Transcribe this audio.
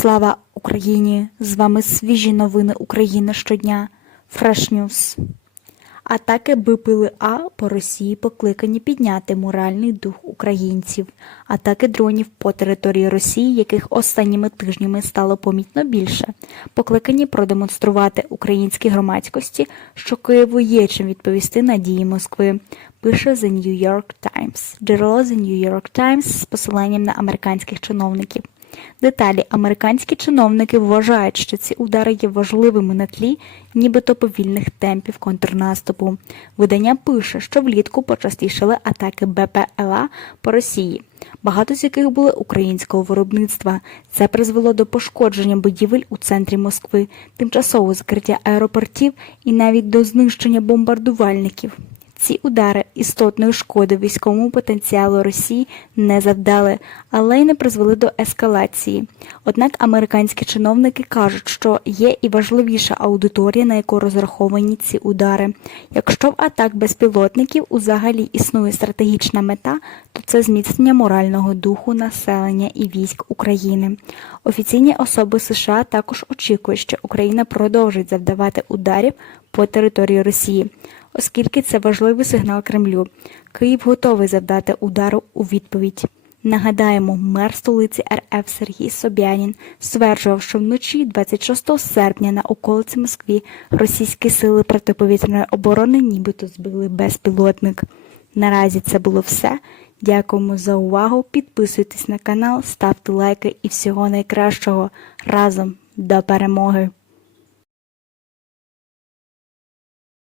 Слава Україні! З вами свіжі новини України щодня. Fresh News. Атаки БПЛА по Росії покликані підняти моральний дух українців. Атаки дронів по території Росії, яких останніми тижнями стало помітно більше, покликані продемонструвати українській громадськості, що Києву є чим відповісти на дії Москви. Пише The New York Times. Джерело The New York Times з посиланням на американських чиновників. Деталі американські чиновники вважають, що ці удари є важливими на тлі нібито повільних темпів контрнаступу. Видання пише, що влітку почастішали атаки БПЛА по Росії, багато з яких були українського виробництва. Це призвело до пошкодження будівель у центрі Москви, тимчасового закриття аеропортів і навіть до знищення бомбардувальників. Ці удари істотної шкоди військовому потенціалу Росії не завдали, але й не призвели до ескалації. Однак американські чиновники кажуть, що є і важливіша аудиторія, на яку розраховані ці удари. Якщо в атак безпілотників узагалі існує стратегічна мета, то це зміцнення морального духу населення і військ України. Офіційні особи США також очікують, що Україна продовжить завдавати ударів по території Росії оскільки це важливий сигнал Кремлю. Київ готовий завдати удару у відповідь. Нагадаємо, мер столиці РФ Сергій Собянін стверджував, що вночі 26 серпня на околиці Москві російські сили протиповітряної оборони нібито збили безпілотник. Наразі це було все. Дякуємо за увагу. Підписуйтесь на канал, ставте лайки і всього найкращого разом до перемоги!